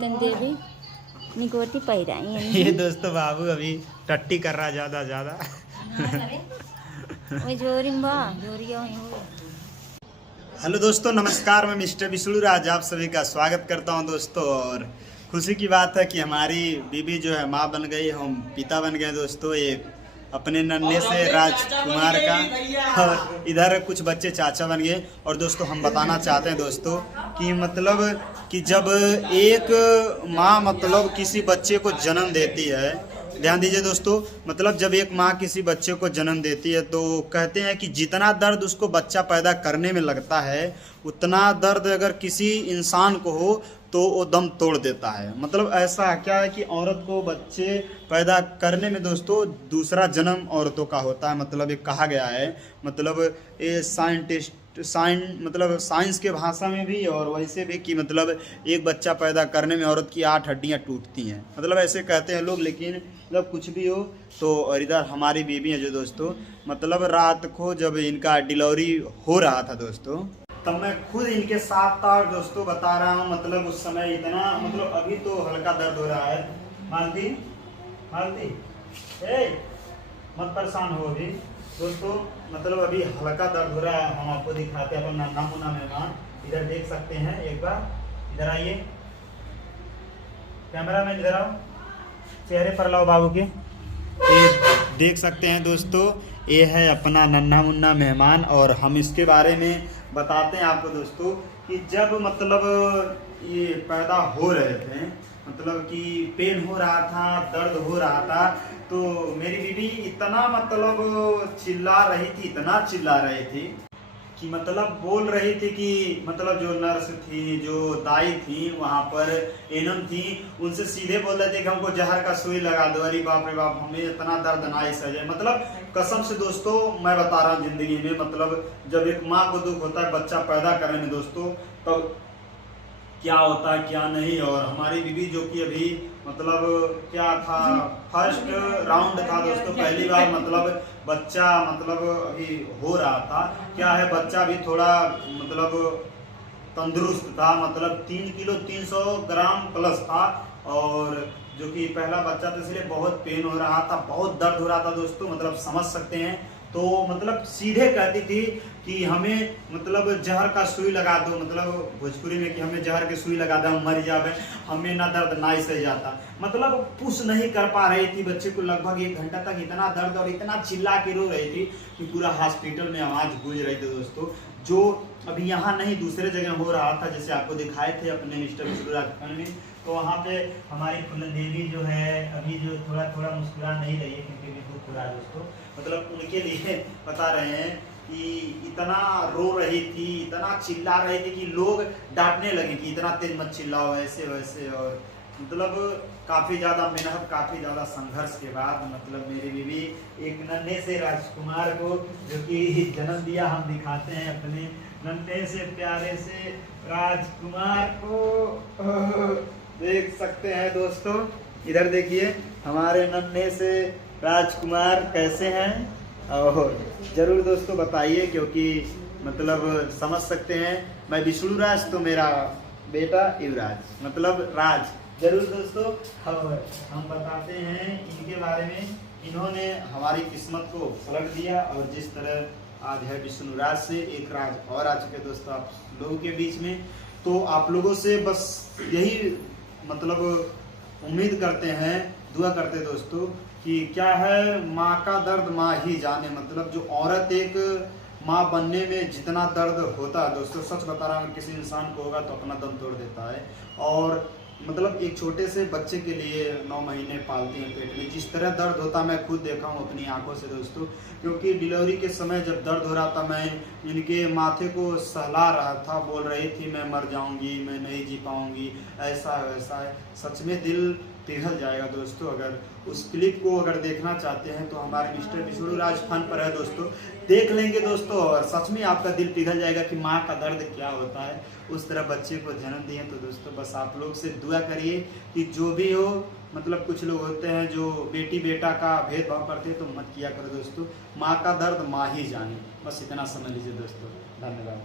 कीर्तन देवी निकोती पैराई ये दोस्तों बाबू अभी टट्टी कर रहा ज्यादा ओए जोरिंबा जोरिया हो। हेलो दोस्तों, नमस्कार। मैं मिस्टर विष्णु राज आप सभी का स्वागत करता हूं दोस्तों। और खुशी की बात है कि हमारी बीबी जो है माँ बन गई, हम पिता बन गए दोस्तों। एक अपने नन्हे से राजकुमार का, और इधर कुछ बच्चे चाचा बन गए। और दोस्तों हम बताना चाहते हैं दोस्तों कि मतलब कि जब एक माँ मतलब किसी बच्चे को जन्म देती है, ध्यान दीजिए दोस्तों, मतलब जब एक माँ किसी बच्चे को जन्म देती है तो कहते हैं कि जितना दर्द उसको बच्चा पैदा करने में लगता है उतना दर्द अगर किसी इंसान को हो तो वो दम तोड़ देता है। मतलब ऐसा क्या है कि औरत को बच्चे पैदा करने में दोस्तों दूसरा जन्म औरतों का होता है। मतलब ये कहा गया है, मतलब ये मतलब साइंस के भाषा में भी और वैसे भी कि मतलब एक बच्चा पैदा करने में औरत की 8 हड्डियां टूटती हैं, मतलब ऐसे कहते हैं लोग। लेकिन मतलब कुछ भी हो तो, और इधर हमारी बीबी है जो दोस्तों, मतलब रात को जब इनका डिलीवरी हो रहा था दोस्तों, तब मैं खुद इनके साथ था और दोस्तों बता रहा हूँ, मतलब उस समय इतना, मतलब अभी तो हल्का दर्द हो रहा है। मालती मत परेशान हो अभी दोस्तों, मतलब अभी हल्का दर्द हो रहा है। हम आपको दिखाते हैं अपना नमूना मेहमान, इधर देख सकते हैं। एक बार इधर आइए, कैमरा मैन इधर आओ, चेहरे पर लाओ बाबू के। ये देख सकते हैं दोस्तों, ये है अपना नन्हा मुन्ना मेहमान। और हम इसके बारे में बताते हैं आपको दोस्तों कि जब मतलब ये पैदा हो रहे थे, मतलब कि पेन हो रहा था, दर्द हो रहा था, तो मेरी बीबी इतना मतलब चिल्ला रही थी, इतना चिल्ला रही थी कि मतलब बोल रही थी कि मतलब जो नर्स थी, जो दाई थी वहाँ पर, एनम थी, उनसे सीधे बोल रहे थे कि हमको जहर का सुई लगा दो। अरे बाप रे बाप, हमें इतना दर्द ना सहे। मतलब कसम से दोस्तों मैं बता रहा हूँ, जिंदगी में मतलब जब एक माँ को दुख होता है बच्चा पैदा करने में दोस्तों, तब क्या होता है क्या नहीं। और हमारी बीबी जो कि अभी मतलब क्या था, फर्स्ट राउंड था दोस्तों, पहली बार मतलब बच्चा मतलब अभी हो रहा था। क्या है, बच्चा भी थोड़ा मतलब तंदुरुस्त था, मतलब 3 किलो 300 ग्राम प्लस था। और जो कि पहला बच्चा था, इसलिए बहुत पेन हो रहा था, बहुत दर्द हो रहा था दोस्तों, मतलब समझ सकते हैं। तो मतलब सीधे कहती थी कि हमें मतलब जहर का सुई लगा दो, मतलब भोजपुरी में कि हमें जहर की सुई लगा दो, हम मर जावे, हमें ना दर्द ना ही सह जाता। मतलब पुश नहीं कर पा रही थी बच्चे को, लगभग 1 घंटा तक इतना दर्द और इतना चिल्ला के रो रही थी कि पूरा हॉस्पिटल में आवाज गूंज रही थी दोस्तों। जो अभी यहाँ नहीं दूसरे जगह हो रहा था, जैसे आपको दिखाए थे अपने मिस्टर विष्णु राजखंड में, तो वहाँ पे हमारी कुंदन देवी जो है अभी जो थोड़ा मुस्कुरा नहीं रही है क्योंकि भी दुख हो रहा है दोस्तों। मतलब उनके लिए बता रहे हैं कि इतना रो रही थी, इतना चिल्ला रही थी कि लोग डांटने लगे कि इतना तेज मत चिल्लाओ, ऐसे वैसे। और मतलब काफ़ी ज़्यादा मेहनत, काफ़ी ज़्यादा संघर्ष के बाद मतलब मेरी बीवी एक नन्हे से राजकुमार को जो कि जन्म दिया, हम दिखाते हैं अपने नन्हे से प्यारे से राजकुमार को। देख सकते हैं दोस्तों, इधर देखिए हमारे नन्हे से राजकुमार कैसे हैं। और जरूर दोस्तों बताइए, क्योंकि मतलब समझ सकते हैं मैं विष्णु राज तो मेरा बेटा युवराज, मतलब राज। जरूर दोस्तों हम बताते हैं इनके बारे में। इन्होंने हमारी किस्मत को पलट दिया और जिस तरह आज है विष्णु राज से एक राज और आ चुके दोस्तों आप लोगों के बीच में। तो आप लोगों से बस यही मतलब उम्मीद करते हैं, दुआ करते हैं दोस्तों कि क्या है, माँ का दर्द माँ ही जाने। मतलब जो औरत एक माँ बनने में जितना दर्द होता है दोस्तों, सच बता रहा हूँ, किसी इंसान को होगा तो अपना दम तोड़ देता है। और मतलब एक छोटे से बच्चे के लिए 9 महीने पालती हैं पेट में, जिस तरह दर्द होता मैं खुद देखा हूँ अपनी आंखों से दोस्तों। क्योंकि डिलीवरी के समय जब दर्द हो रहा था, मैं इनके माथे को सहला रहा था, बोल रही थी मैं मर जाऊंगी, मैं नहीं जी पाऊंगी, ऐसा वैसा है। सच में दिल पिघल जाएगा दोस्तों। अगर उस क्लिप को अगर देखना चाहते हैं तो हमारे मिस्टर विष्णु राज फन पर है दोस्तों, देख लेंगे दोस्तों, और सच में आपका दिल पिघल जाएगा कि माँ का दर्द क्या होता है। उस तरह बच्चे को जन्म दिए। तो दोस्तों बस आप लोग से दुआ करिए कि जो भी हो, मतलब कुछ लोग होते हैं जो बेटी बेटा का भेदभाव करते हैं, तो मत किया करो दोस्तों। माँ का दर्द माँ ही जाने, बस इतना समझ लीजिए दोस्तों। धन्यवाद।